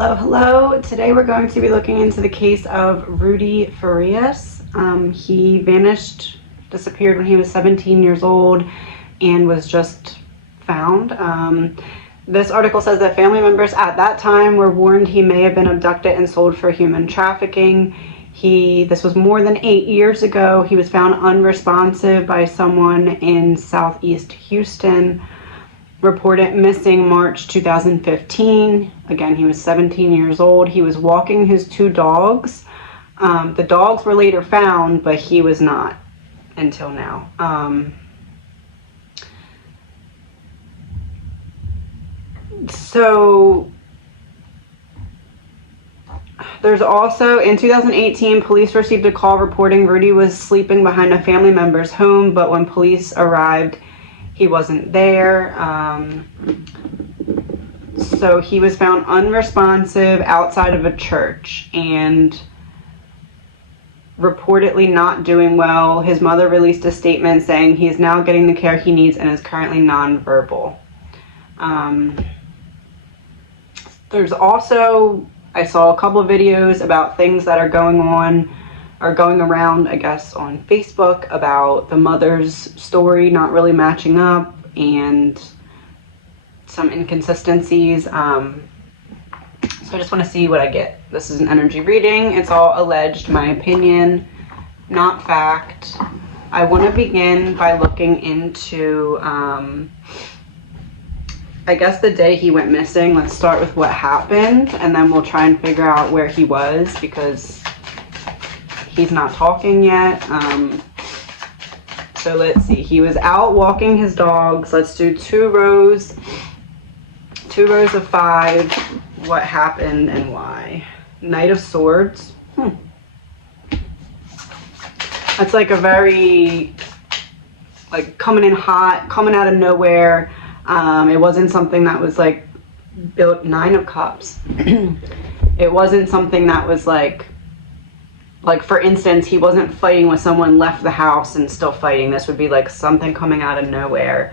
Hello, hello. Today we're going to be looking into the case of Rudy Farias. He vanished, disappeared when he was 17 years old and was just found. This article says that family members at that time were warned he may have been abducted and sold for human trafficking. This was more than 8 years ago. He was found unresponsive by someone in Southeast Houston. Reported missing March 2015. Again, he was 17 years old. He was walking his two dogs. The dogs were later found, but he was not until now. So there's also, in 2018, police received a call reporting Rudy was sleeping behind a family member's home, but when police arrived, he wasn't there. So he was found unresponsive outside of a church and reportedly not doing well. His mother released a statement saying he is now getting the care he needs and is currently nonverbal. There's also, I saw a couple of videos about things that are going around, I guess, on Facebook about the mother's story not really matching up and some inconsistencies. So I just want to see what I get. This is an energy reading. It's all alleged, my opinion, not fact. I want to begin by looking into, I guess, the day he went missing. Let's start with what happened, and then we'll try and figure out where he was, because he's not talking yet. So let's see. He was out walking his dogs. Let's do two rows of 5. What happened and why? Knight of Swords. That's like a very, like, coming in hot, coming out of nowhere. It wasn't something that was like built. 9 of Cups. It wasn't something that was like, for instance, he wasn't fighting with someone, left the house and still fighting. This would be like something coming out of nowhere.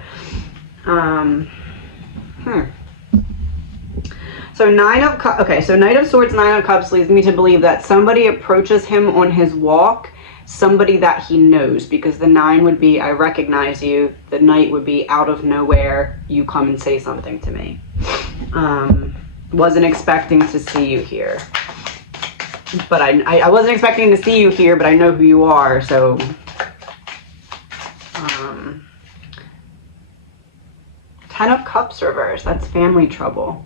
So 9 of Cups. Okay, so Knight of Swords, 9 of Cups leads me to believe that somebody approaches him on his walk, somebody that he knows, because the 9 would be, I recognize you. The Knight would be, out of nowhere, you come and say something to me. Wasn't expecting to see you here. But I wasn't expecting to see you here, but I know who you are, so. 10 of Cups reverse, that's family trouble.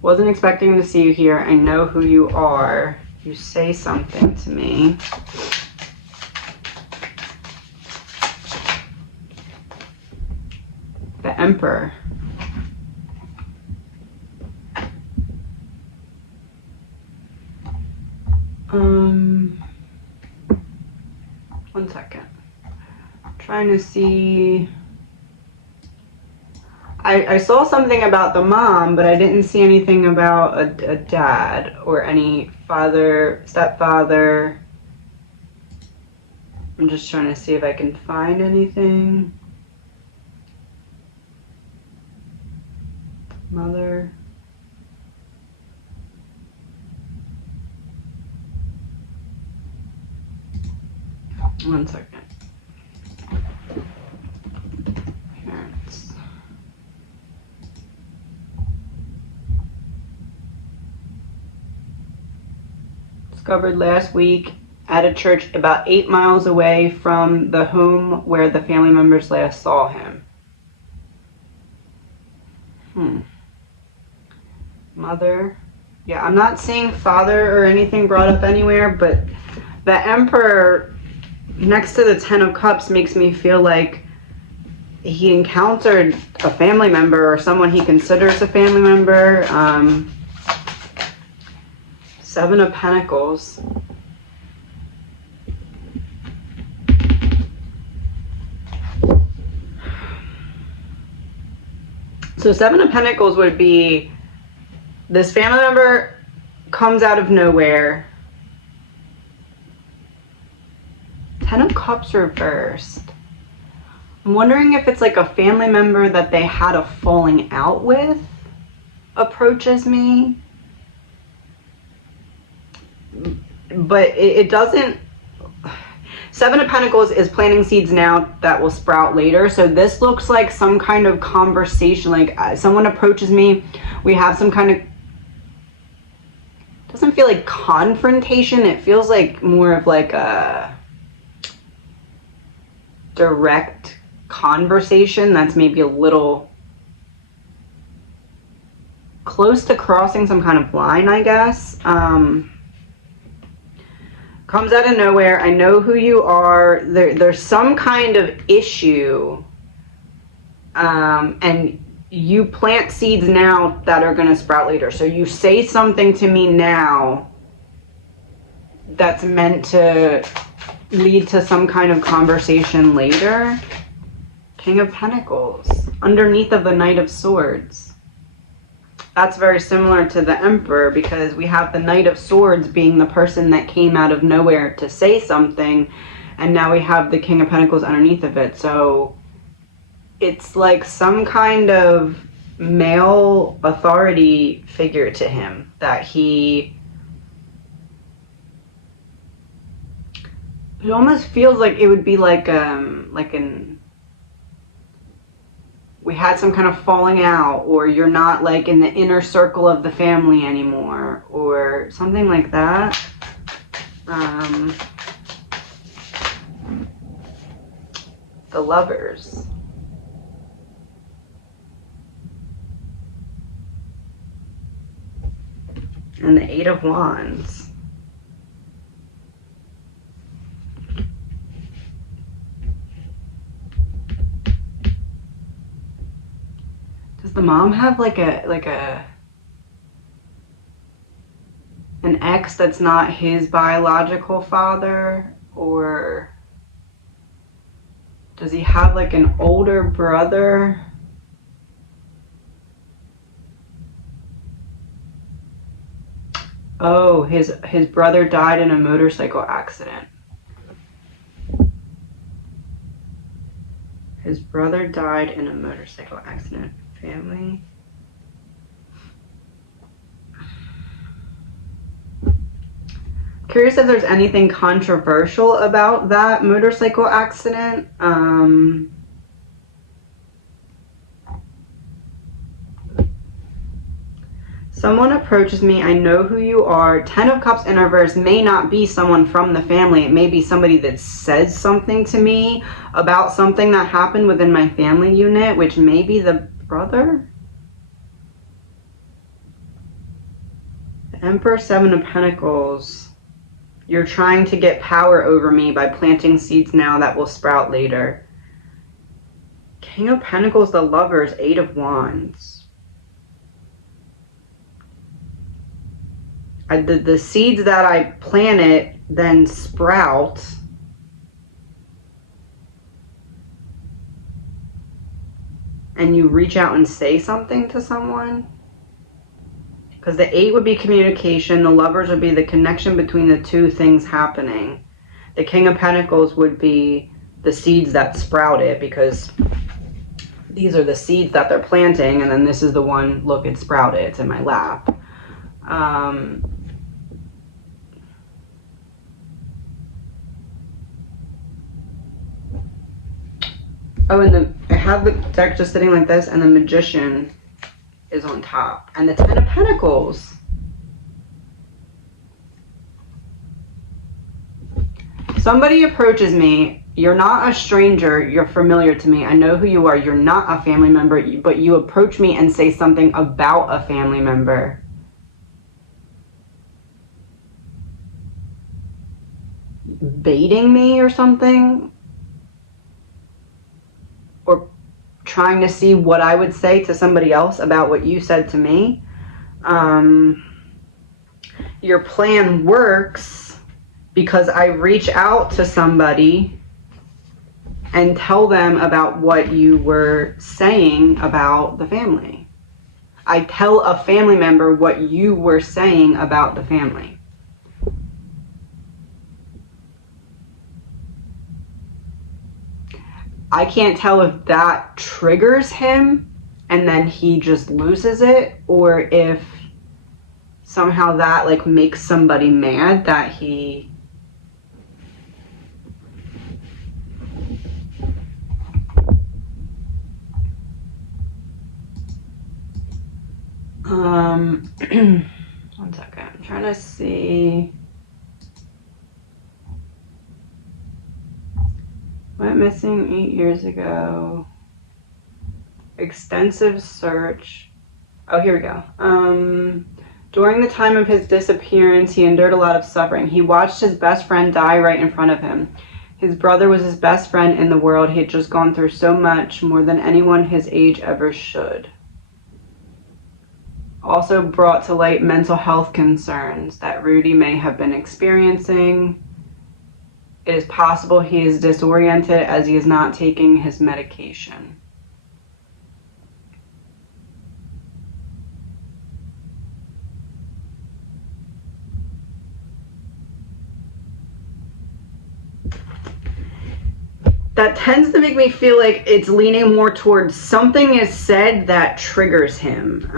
Wasn't expecting to see you here. I know who you are. You say something to me. The Emperor. One second. Trying to see. I saw something about the mom, but I didn't see anything about a dad or any father, stepfather. I'm just trying to see if I can find anything. Mother. One second. Parents. Discovered last week at a church about 8 miles away from the home where the family members last saw him. Mother. Yeah, I'm not seeing father or anything brought up anywhere, but the Emperor next to the 10 of Cups makes me feel like he encountered a family member or someone he considers a family member. 7 of Pentacles. So 7 of Pentacles would be this family member comes out of nowhere. 10 of Cups reversed. I'm wondering if it's like a family member that they had a falling out with. approaches me, but it doesn't. Seven of Pentacles is planting seeds now that will sprout later. So this looks like some kind of conversation, like someone approaches me, we have some kind of, doesn't feel like confrontation, it feels like more of like a direct conversation that's maybe a little close to crossing some kind of line, I guess. Comes out of nowhere. I know who you are. There's some kind of issue, and you plant seeds now that are going to sprout later. So you say something to me now that's meant to lead to some kind of conversation later. King of Pentacles underneath of the Knight of Swords. That's very similar to the Emperor, because we have the Knight of Swords being the person that came out of nowhere to say something, and now we have the King of Pentacles underneath of it. So it's like some kind of male authority figure to him that he... It almost feels like it would be like we had some kind of falling out, or you're not like in the inner circle of the family anymore, or something like that. The Lovers. And the Eight of Wands. Does the mom have like an ex that's not his biological father? Or does he have like an older brother? Oh, his brother died in a motorcycle accident. His brother died in a motorcycle accident. Family. Curious if there's anything controversial about that motorcycle accident. Someone approaches me. I know who you are. Ten of Cups in reverse may not be someone from the family. It may be somebody that says something to me about something that happened within my family unit, which may be the brother. The Emperor, Seven of Pentacles. You're trying to get power over me by planting seeds now that will sprout later. King of Pentacles, the Lovers, Eight of Wands. The seeds that I planted then sprout. And you reach out and say something to someone. Because the Eight would be communication. The Lovers would be the connection between the two things happening. The King of Pentacles would be the seeds that sprouted, because these are the seeds that they're planting. And then this is the one, look, it sprouted. It's in my lap. Oh, and I have the deck just sitting like this, and the Magician is on top. And the Ten of Pentacles. Somebody approaches me. You're not a stranger. You're familiar to me. I know who you are. You're not a family member, but you approach me and say something about a family member. Baiting me or something? Or trying to see what I would say to somebody else about what you said to me. Your plan works because I reach out to somebody and tell them about what you were saying about the family. I tell a family member what you were saying about the family. I can't tell if that triggers him and then he just loses it, or if somehow that like makes somebody mad that he one second, I'm trying to see. Went missing 8 years ago. Extensive search. Oh, here we go. During the time of his disappearance, he endured a lot of suffering. He watched his best friend die right in front of him. His brother was his best friend in the world. He had just gone through so much, more than anyone his age ever should. Also brought to light mental health concerns that Rudy may have been experiencing. It is possible he is disoriented as he is not taking his medication. That tends to make me feel like it's leaning more towards something is said that triggers him.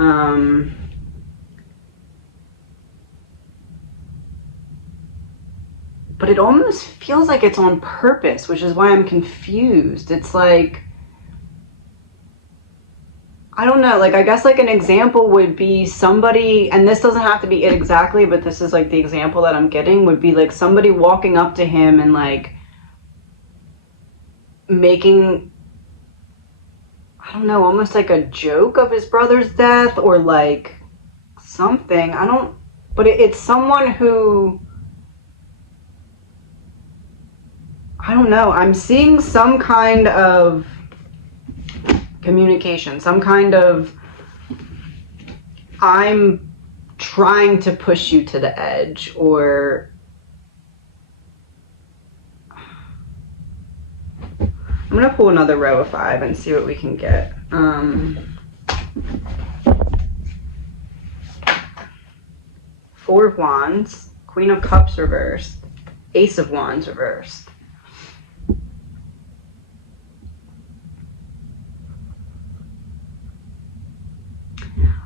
But it almost feels like it's on purpose, which is why I'm confused. It's like, I don't know, like I guess like an example would be somebody, and this doesn't have to be it exactly, but this is like the example that I'm getting, would be like somebody walking up to him and like making, I don't know, almost like a joke of his brother's death or like something. I don't, but it's someone who, I don't know, I'm seeing some kind of communication, some kind of, I'm trying to push you to the edge, or I'm gonna pull another row of 5 and see what we can get. Four of Wands, Queen of Cups reversed, Ace of Wands reversed.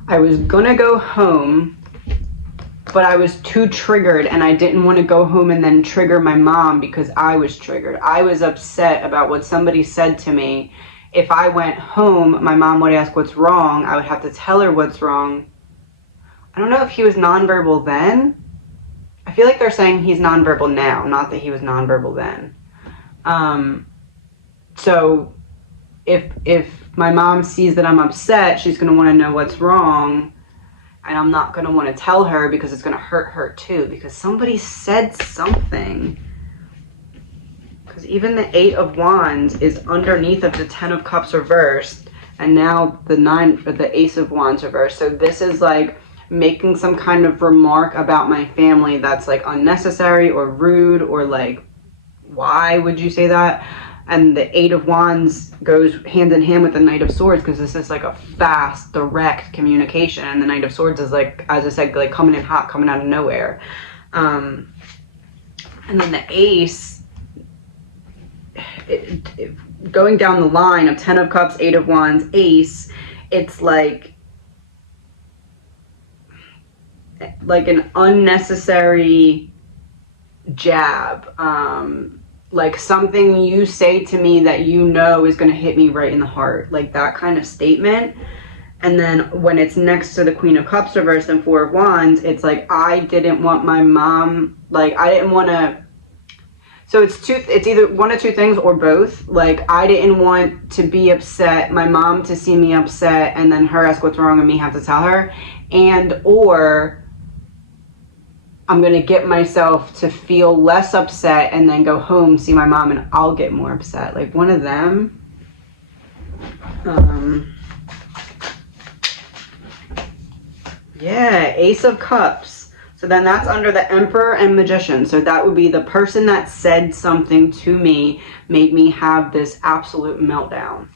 I was gonna go home, but I was too triggered and I didn't want to go home and then trigger my mom because I was triggered. I was upset about what somebody said to me. If I went home, my mom would ask what's wrong. I would have to tell her what's wrong. I don't know if he was nonverbal then. I feel like they're saying he's nonverbal now, not that he was nonverbal then. So if my mom sees that I'm upset, she's going to want to know what's wrong. And I'm not going to want to tell her because it's going to hurt her too. Because somebody said something. Because even the 8 of Wands is underneath of the 10 of Cups reversed. And now the Ace of Wands reversed. So this is like making some kind of remark about my family that's like unnecessary or rude or like, why would you say that? And the 8 of Wands goes hand in hand with the Knight of Swords because this is like a fast, direct communication. And the Knight of Swords is like, as I said, like coming in hot, coming out of nowhere. And then the Ace, going down the line of 10 of Cups, 8 of Wands, Ace, it's like an unnecessary jab. Like something you say to me that you know is going to hit me right in the heart. Like that kind of statement. And then when it's next to the Queen of Cups reversed and 4 of Wands, it's like, I didn't want my mom, like I didn't want to, so it's either one of two things or both. Like I didn't want to be upset, my mom to see me upset and then her ask what's wrong and me have to tell her. And or I'm going to get myself to feel less upset and then go home, see my mom, and I'll get more upset. Like one of them. Yeah, Ace of Cups. So then that's under the Emperor and Magician. So that would be the person that said something to me, made me have this absolute meltdown.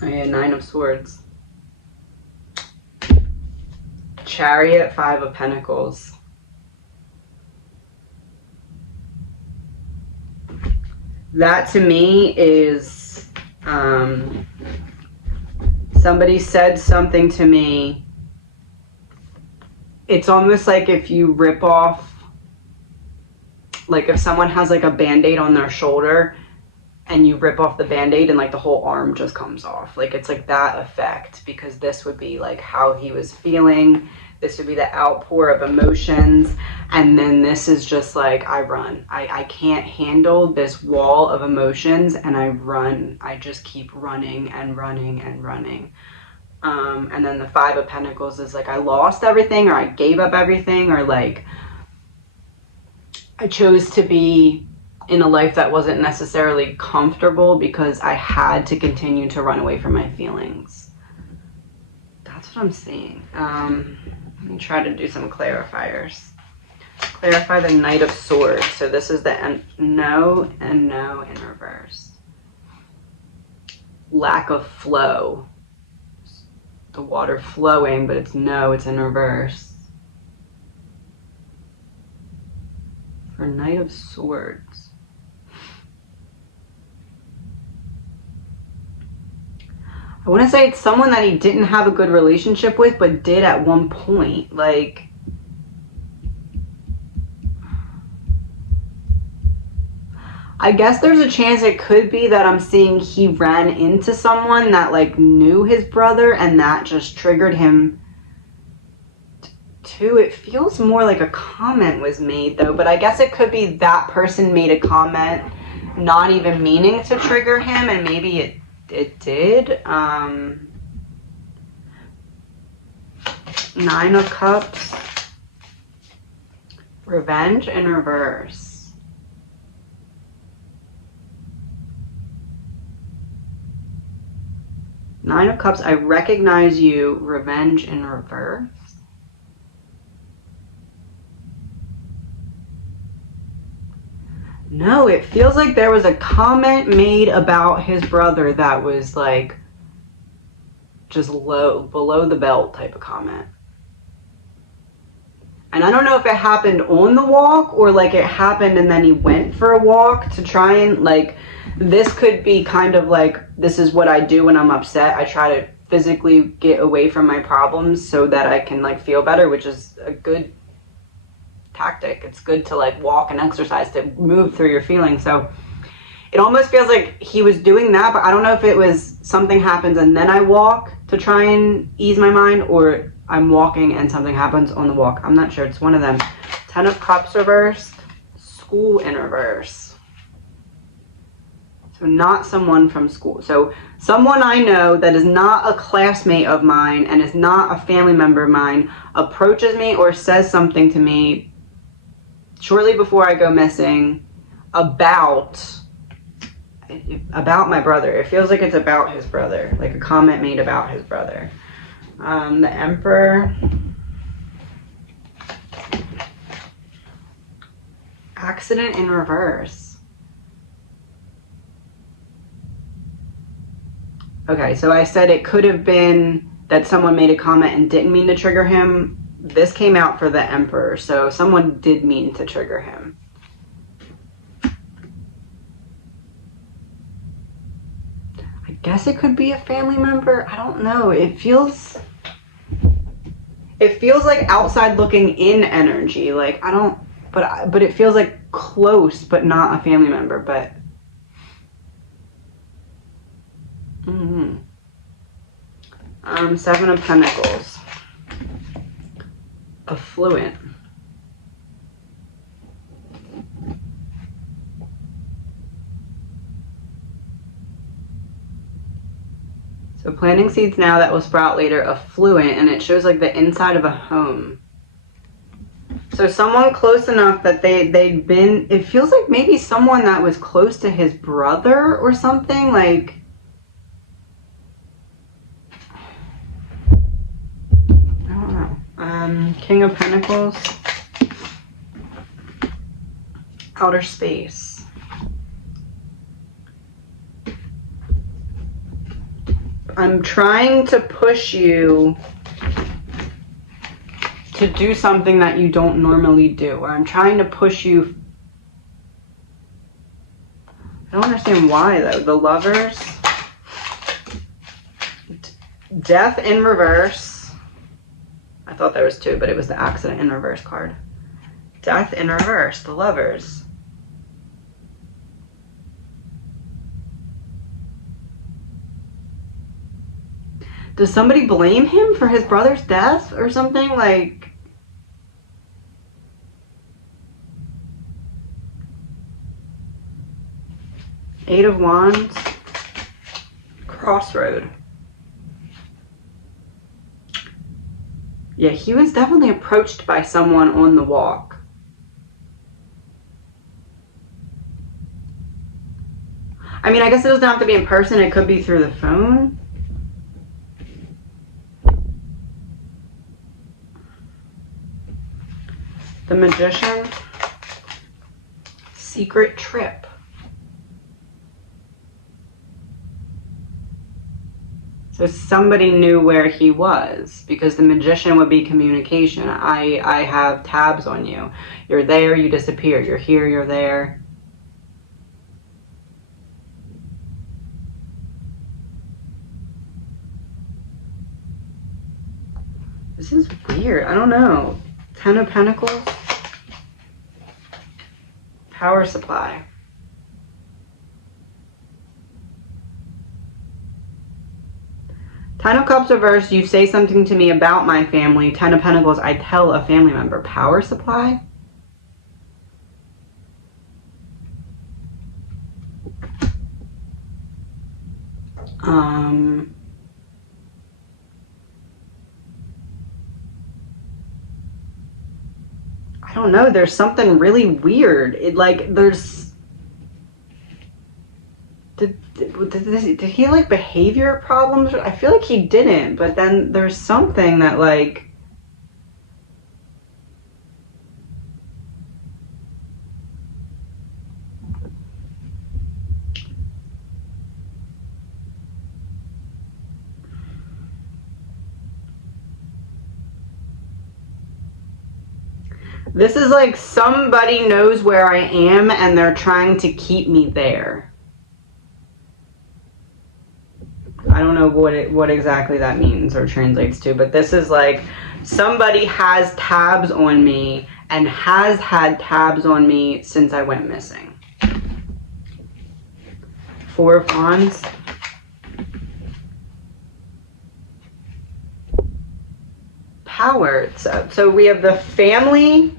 Oh yeah, 9 of Swords. Chariot, 5 of Pentacles. That to me is somebody said something to me. It's almost like if you rip off, like if someone has like a band-aid on their shoulder and you rip off the band-aid and like the whole arm just comes off. Like it's like that effect, because this would be like how he was feeling. This would be the outpour of emotions. And then this is just like, I run. I can't handle this wall of emotions, and I run. I just keep running and running and running. And then the Five of Pentacles is like, I lost everything, or I gave up everything, or like I chose to be in a life that wasn't necessarily comfortable because I had to continue to run away from my feelings. That's what I'm seeing. Let me try to do some clarifiers. Clarify the Knight of Swords. So this is the no and no in reverse. Lack of flow. The water flowing, but it's no, it's in reverse. For Knight of Swords. I want to say it's someone that he didn't have a good relationship with, but did at one point. Like, I guess there's a chance it could be that I'm seeing he ran into someone that like knew his brother, and that just triggered him too. It feels more like a comment was made though, but I guess it could be that person made a comment not even meaning to trigger him, and maybe it did. 9 of Cups. Revenge in reverse. Nine of Cups, I recognize you. Revenge in reverse. No, it feels like there was a comment made about his brother that was like just low, below the belt type of comment. And I don't know if it happened on the walk or like it happened and then he went for a walk to try and like, this could be kind of like, this is what I do when I'm upset. I try to physically get away from my problems so that I can like feel better, which is a good tactic. It's good to like walk and exercise to move through your feelings. So it almost feels like he was doing that, but I don't know if it was something happens and then I walk to try and ease my mind, or I'm walking and something happens on the walk. I'm not sure. It's one of them. 10 of Cups reversed. School in reverse. So not someone from school. So someone I know that is not a classmate of mine and is not a family member of mine approaches me or says something to me shortly before I go missing about my brother. It feels like it's about his brother, like a comment made about his brother. The Emperor. Accident in reverse. Okay, so I said it could have been that someone made a comment and didn't mean to trigger him. This came out for the Emperor, so someone did mean to trigger him. I guess it could be a family member. I don't know. It feels like outside looking in energy. Like, I don't, but it feels like close, but not a family member, but. Seven of Pentacles. Affluent. So planting seeds now that will sprout later, affluent, and it shows like the inside of a home. So someone close enough that they'd been, it feels like maybe someone that was close to his brother or something, like, I don't know. King of Pentacles. Outer space. I'm trying to push you to do something that you don't normally do, or I'm trying to push you. I don't understand why though. The Lovers. Death in reverse. I thought there was 2, but it was the accident in reverse card. Death in reverse. The Lovers. Does somebody blame him for his brother's death or something? Like, Eight of Wands. Crossroad. Yeah, he was definitely approached by someone on the walk. I mean, I guess it doesn't have to be in person. It could be through the phone. The Magician. Secret trip. So somebody knew where he was, because the Magician would be communication. I have tabs on you. You're there, you disappear. You're here, you're there. This is weird. I don't know. 10 of Pentacles. Power supply. Ten of Cups reversed. You say something to me about my family. 10 of Pentacles. I tell a family member. Power supply. I don't know. There's something really weird. It like there's. Did he like behavior problems? I feel like he didn't, but then there's something that like. This is like somebody knows where I am and they're trying to keep me there. I don't know what exactly that means or translates to, but this is like somebody has tabs on me and has had tabs on me since I went missing. 4 of Wands. Power. So we have the family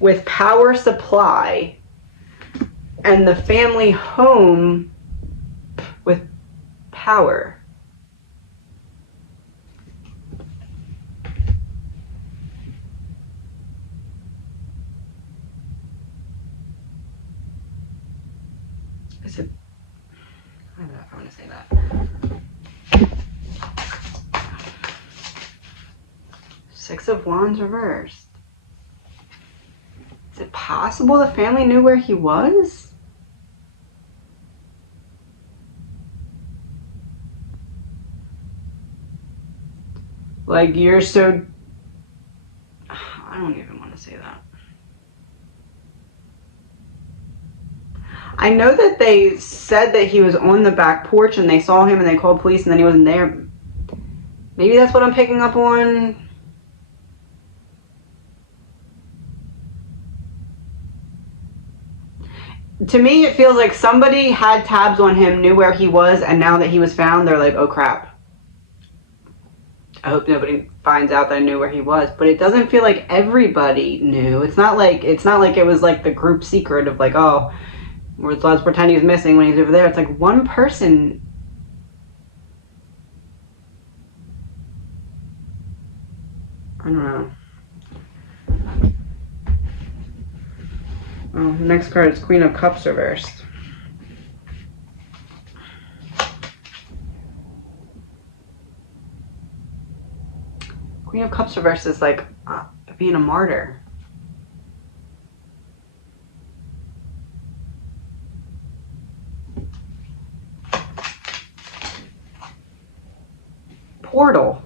with power supply and the family home with power. Is it? I don't know if I want to say that. 6 of Wands reversed. Is it possible the family knew where he was? Like, you're so... I don't even want to say that. I know that they said that he was on the back porch and they saw him and they called police and then he wasn't there. Maybe that's what I'm picking up on. To me, it feels like somebody had tabs on him, knew where he was, and now that he was found, they're like, oh crap. I hope nobody finds out that I knew where he was. But it doesn't feel like everybody knew. It's not like it was like the group secret of like, oh, let's pretend he's missing when he's over there. It's like one person. I don't know. Oh, the next card is Queen of Cups reversed. Queen of Cups reversed is like being a martyr. Portal.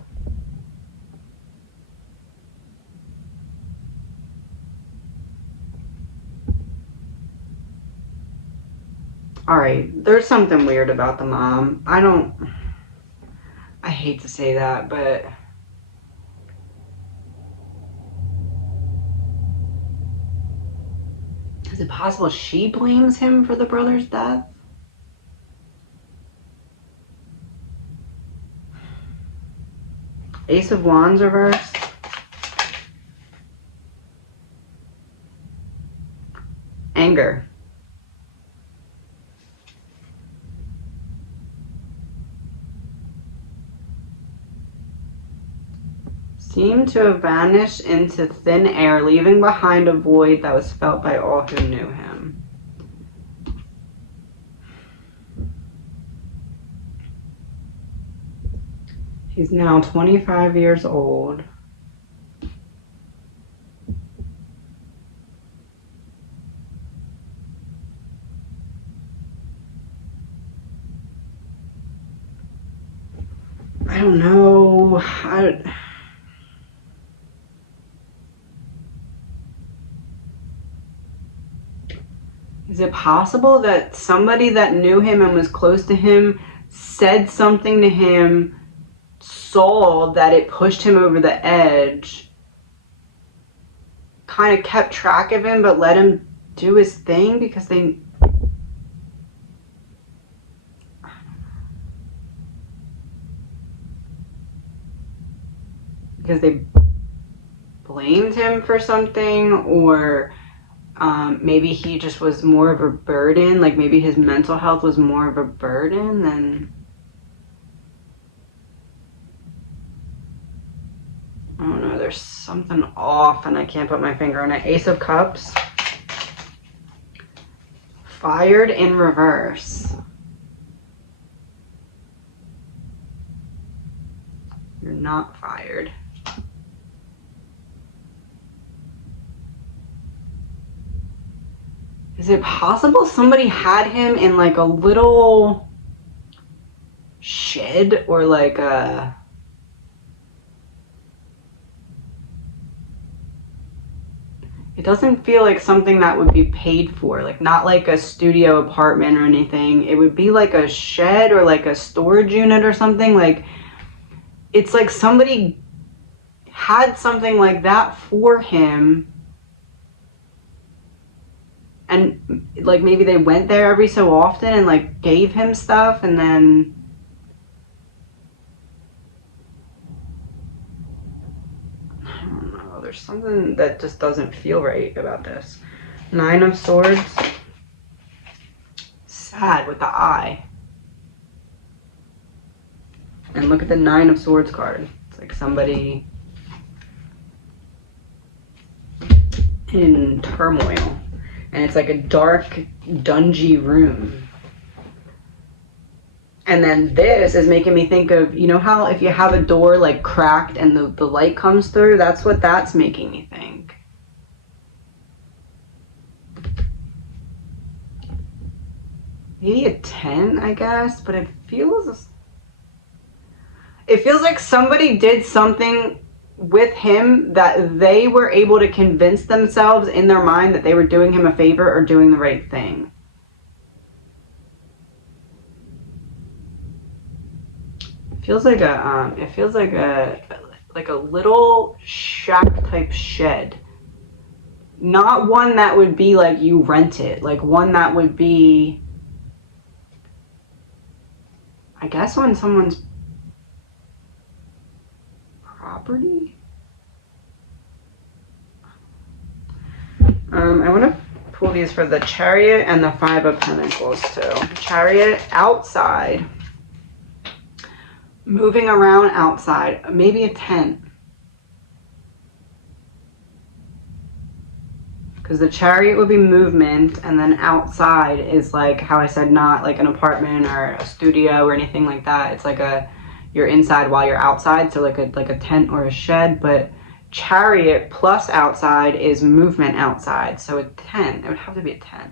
All right, there's something weird about the mom. I hate to say that, but is it possible she blames him for the brother's death? Ace of Wands reversed. Anger. Seemed to have vanished into thin air, leaving behind a void that was felt by all who knew him. He's now 25 years old. I don't know. Is it possible that somebody that knew him and was close to him said something to him, saw that it pushed him over the edge, kind of kept track of him but let him do his thing because they... because they blamed him for something, or maybe he just was more of a burden, like maybe his mental health was more of a burden than... I don't know, there's something off and I can't put my finger on it. Ace of Cups. Fired in reverse. You're not fired. Is it possible somebody had him in like a little shed or like a... It doesn't feel like something that would be paid for, like not like a studio apartment or anything. It would be like a shed or like a storage unit or something. Like, it's like somebody had something like that for him. And like maybe they went there every so often and like gave him stuff, and then... I don't know, there's something that just doesn't feel right about this. Nine of Swords. Sad with the eye. And look at the Nine of Swords card. It's like somebody in turmoil. And it's like a dark, dungy room. And then this is making me think of, you know how if you have a door like cracked and the light comes through? That's what that's making me think. Maybe a 10, I guess, but it feels like somebody did something with him that they were able to convince themselves in their mind that they were doing him a favor or doing the right thing. It feels like a little shack type shed. Not one that would be like you rent it, like one that would be, I guess, on someone's property. I want to pull these for the Chariot and the Five of Pentacles too. Chariot outside, moving around outside, maybe a tent. Because the Chariot would be movement, and then outside is like how I said, not like an apartment or a studio or anything like that. It's like you're inside while you're outside, so like a tent or a shed. But Chariot plus outside is movement outside, so a tent. It would have to be a tent.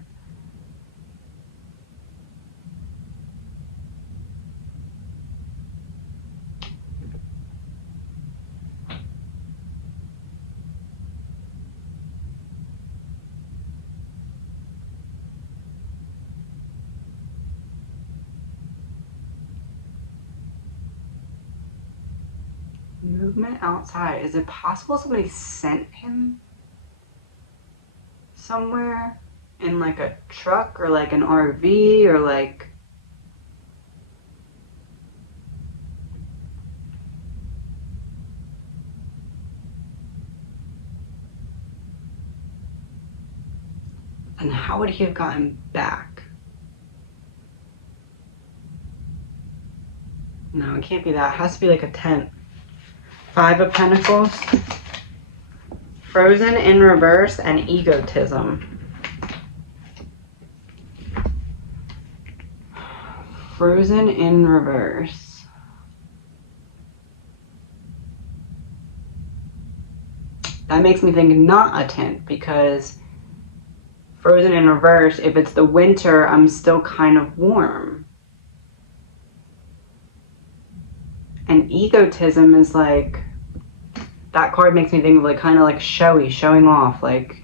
movement outside. Is it possible somebody sent him somewhere in like a truck or like an RV or like... And how would he have gotten back? No, it can't be that. It has to be like a tent. 5 of Pentacles. Frozen in reverse and egotism. Frozen in reverse. That makes me think not a tent, because frozen in reverse, if it's the winter, I'm still kind of warm. And egotism is like, that card makes me think of like kind of like showy, showing off, like.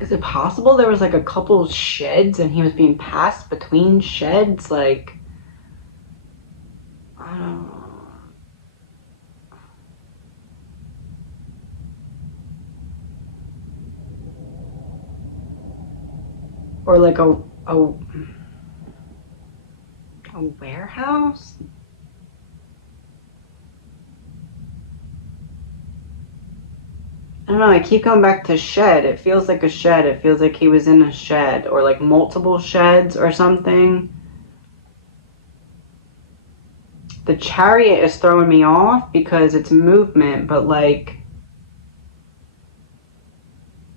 Is it possible there was like a couple sheds and he was being passed between sheds? Like, I don't know. Or like a warehouse? I don't know, I keep going back to shed. It feels like a shed. It feels like he was in a shed, or like multiple sheds or something. The Chariot is throwing me off because it's movement, but like,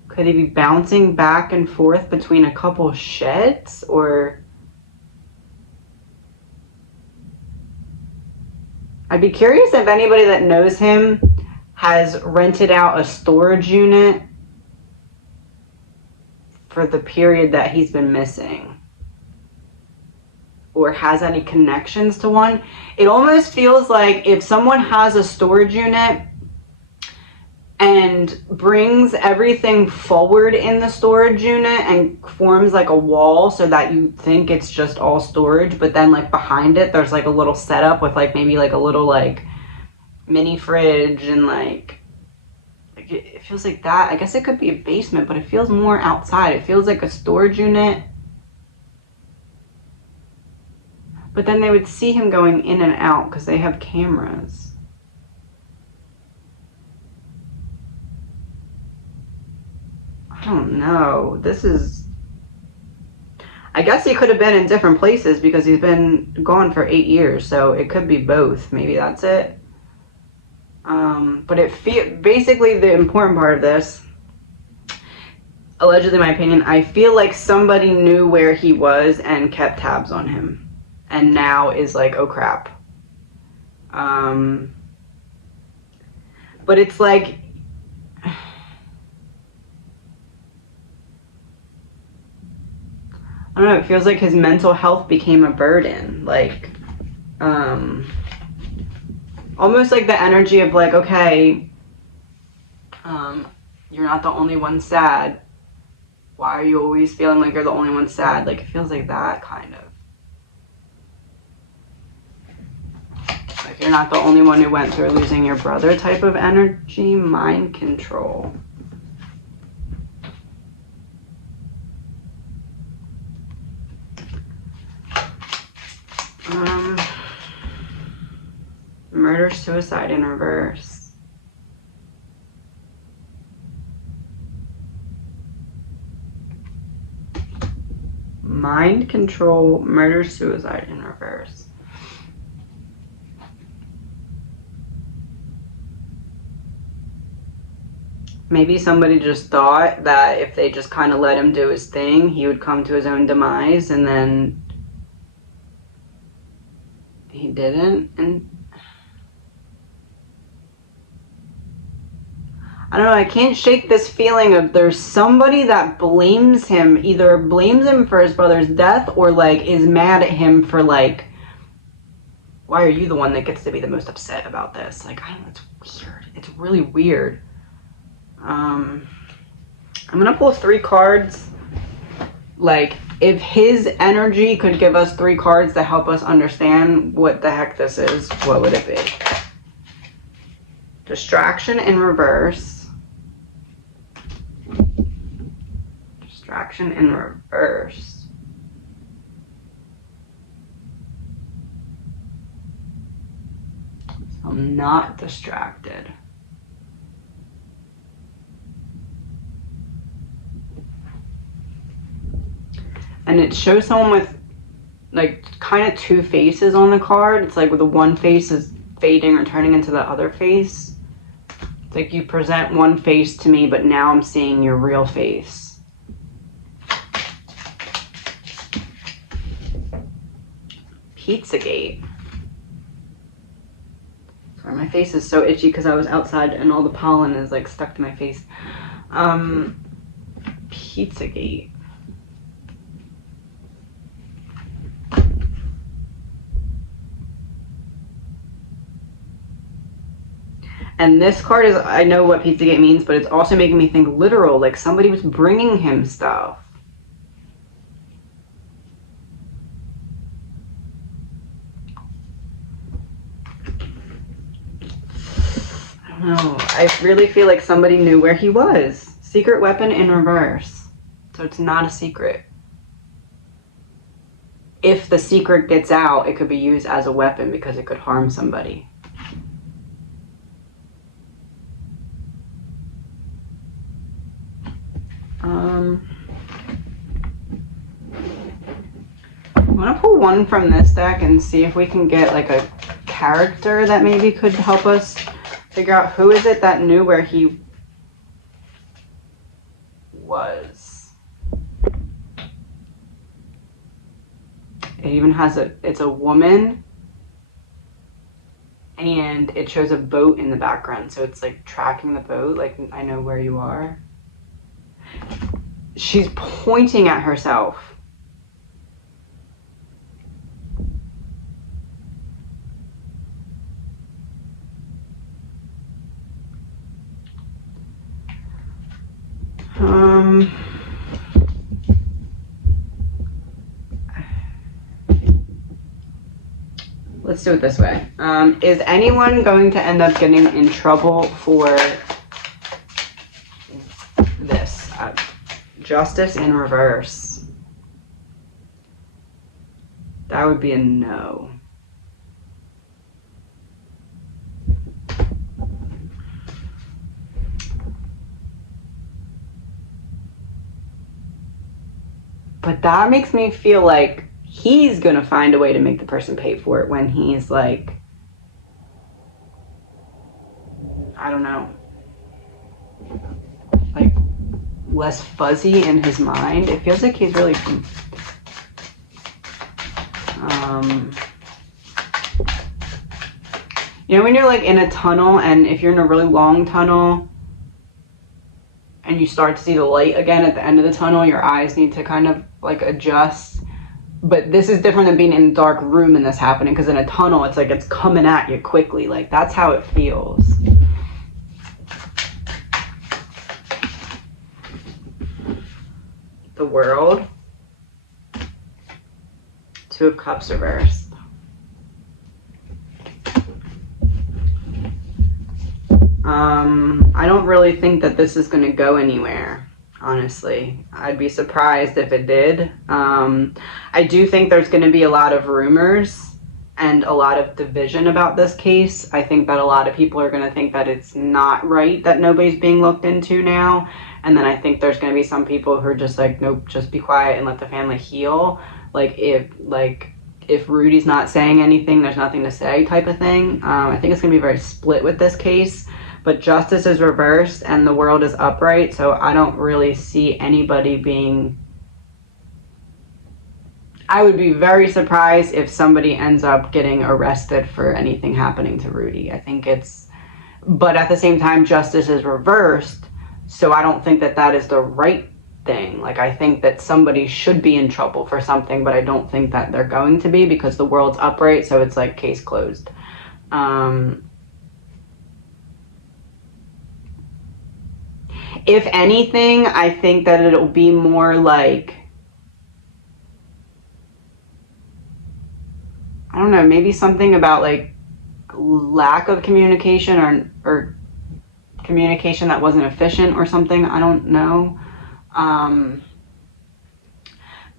could he be bouncing back and forth between a couple sheds? Or I'd be curious if anybody that knows him has rented out a storage unit for the period that he's been missing, or has any connections to one. It almost feels like if someone has a storage unit and brings everything forward in the storage unit and forms like a wall so that you think it's just all storage, but then like behind it there's like a little setup with like maybe like a little like mini fridge and like it feels like that. I guess it could be a basement, but it feels more outside. It feels like a storage unit. But then they would see him going in and out because they have cameras. I don't know. This is... I guess he could have been in different places because he's been gone for 8 years, so it could be both. Maybe that's it. But basically the important part of this, allegedly my opinion, I feel like somebody knew where he was and kept tabs on him. And now is like, oh crap. But it's like... I don't know, it feels like his mental health became a burden. Like, almost like the energy of like, okay, you're not the only one sad. Why are you always feeling like you're the only one sad? Like, it feels like that, kind of. Like, you're not the only one who went through losing your brother type of energy. Mind control. Murder, suicide in reverse. Mind control, murder, suicide in reverse. Maybe somebody just thought that if they just kind of let him do his thing, he would come to his own demise, and then he didn't. And I don't know, I can't shake this feeling of there's somebody that blames him, either blames him for his brother's death or like is mad at him for like Why are you the one that gets to be the most upset about this? Like, I don't know, it's weird. It's really weird. I'm gonna pull 3 cards. Like, if his energy could give us 3 cards to help us understand what the heck this is, what would it be? Distraction in reverse. Distraction in reverse. So I'm not distracted. And it shows someone with like kind of 2 faces on the card. It's like the one face is fading or turning into the other face. It's like you present one face to me, but now I'm seeing your real face. Pizzagate. Sorry, my face is so itchy because I was outside and all the pollen is like stuck to my face. Pizzagate. And this card is, I know what Pizzagate means, but it's also making me think literal, like somebody was bringing him stuff. I don't know. I really feel like somebody knew where he was. Secret weapon in reverse. So it's not a secret. If the secret gets out, it could be used as a weapon because it could harm somebody. I'm gonna pull 1 from this deck and see if we can get like a character that maybe could help us figure out who is it that knew where he was. It even has it's a woman, and it shows a boat in the background, so it's like tracking the boat, like I know where you are. She's pointing at herself. Let's do it this way. Is anyone going to end up getting in trouble for this? Justice in reverse. That would be a no. But that makes me feel like he's gonna find a way to make the person pay for it when he's like, I don't know, like less fuzzy in his mind. It feels like he's really you know when you're like in a tunnel, and if you're in a really long tunnel and you start to see the light again at the end of the tunnel, your eyes need to kind of like adjust. But this is different than being in a dark room and this happening, because in a tunnel it's like it's coming at you quickly. Like that's how it feels. The World. 2 of Cups reversed. I don't really think that this is going to go anywhere, honestly. I'd be surprised if it did. I do think there's going to be a lot of rumors and a lot of division about this case. I think that a lot of people are going to think that it's not right that nobody's being looked into now. And then I think there's going to be some people who are just like, nope, just be quiet and let the family heal. Like if Rudy's not saying anything, there's nothing to say type of thing. I think it's going to be very split with this case. But justice is reversed and the world is upright. So I don't really see anybody being... I would be very surprised if somebody ends up getting arrested for anything happening to Rudy. I think it's... But at the same time, justice is reversed. So I don't think that that is the right thing. Like, I think that somebody should be in trouble for something, but I don't think that they're going to be, because the world's upright, so it's like case closed. If anything, I think that it'll be more like, I don't know, maybe something about like lack of communication, or communication that wasn't efficient or something. I don't know.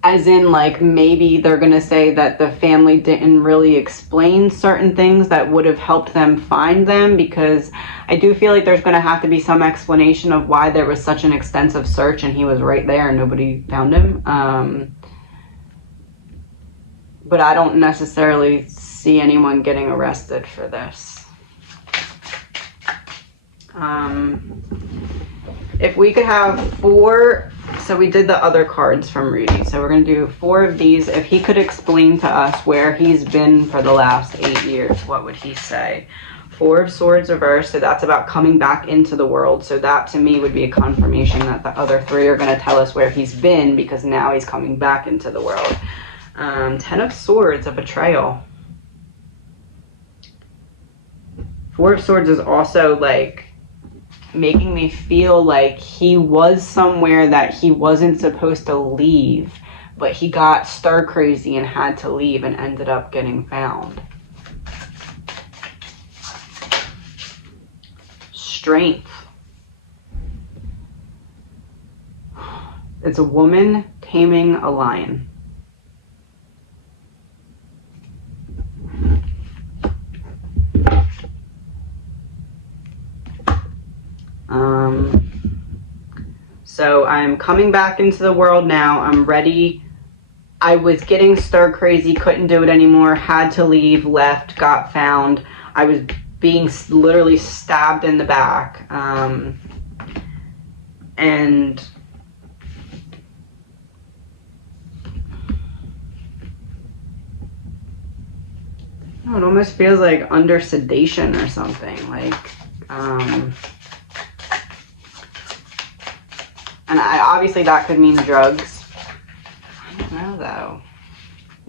As in, like, maybe they're gonna say that the family didn't really explain certain things that would have helped them find them, because I do feel like there's gonna have to be some explanation of why there was such an extensive search and he was right there and nobody found him. But I don't necessarily see anyone getting arrested for this. If we could have 4, so we did the other cards from Rudy, so we're going to do 4 of these. If he could explain to us where he's been for the last 8 years, what would he say? 4 of Swords reversed, so that's about coming back into the world. So that to me would be a confirmation that the other 3 are going to tell us where he's been, because now he's coming back into the world. 10 of Swords, a betrayal. 4 of Swords is also like making me feel like he was somewhere that he wasn't supposed to leave, but he got stir crazy and had to leave and ended up getting found. Strength. It's a woman taming a lion. So I'm coming back into the world now. I'm ready. I was getting stir crazy, couldn't do it anymore, had to leave, left, got found. I was being literally stabbed in the back. And it almost feels like under sedation or something. Like, and obviously that could mean drugs. I don't know though.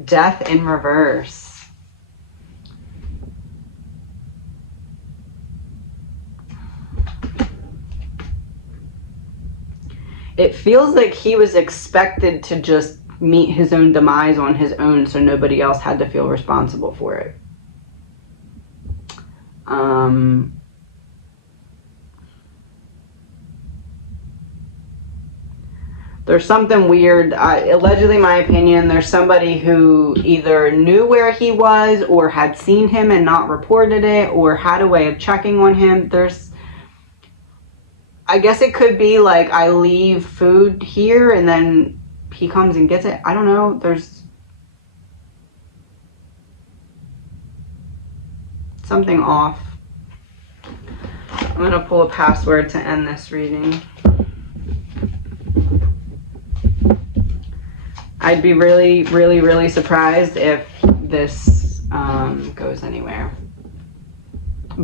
Death in reverse. It feels like he was expected to just meet his own demise on his own, so nobody else had to feel responsible for it. There's something weird. Allegedly, my opinion, there's somebody who either knew where he was or had seen him and not reported it, or had a way of checking on him. I guess it could be like, I leave food here and then he comes and gets it. I don't know. There's something off. I'm going to pull a password to end this reading. I'd be really, really, really surprised if this goes anywhere.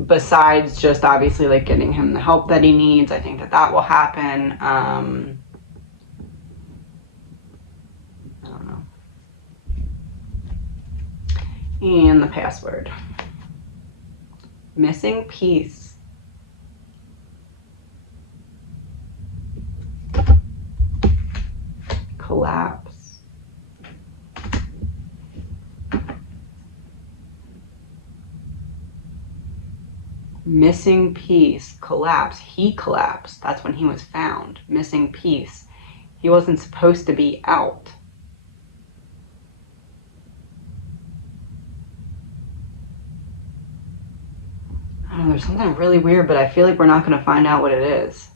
Besides just obviously like getting him the help that he needs. I think that will happen. I don't know. And the password. Missing piece. Collapse. Missing piece. Collapse. He collapsed. That's when he was found. Missing piece. He wasn't supposed to be out. I don't know, there's something really weird, but I feel like we're not going to find out what it is.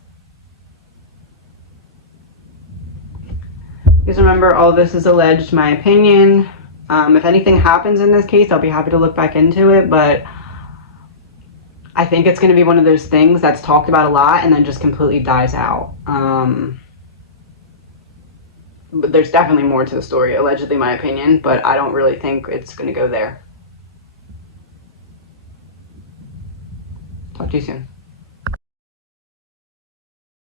Please remember, all this is alleged, my opinion. If anything happens in this case, I'll be happy to look back into it, but I think it's going to be one of those things that's talked about a lot and then just completely dies out. But there's definitely more to the story, allegedly my opinion, but I don't really think it's going to go there. Talk to you soon.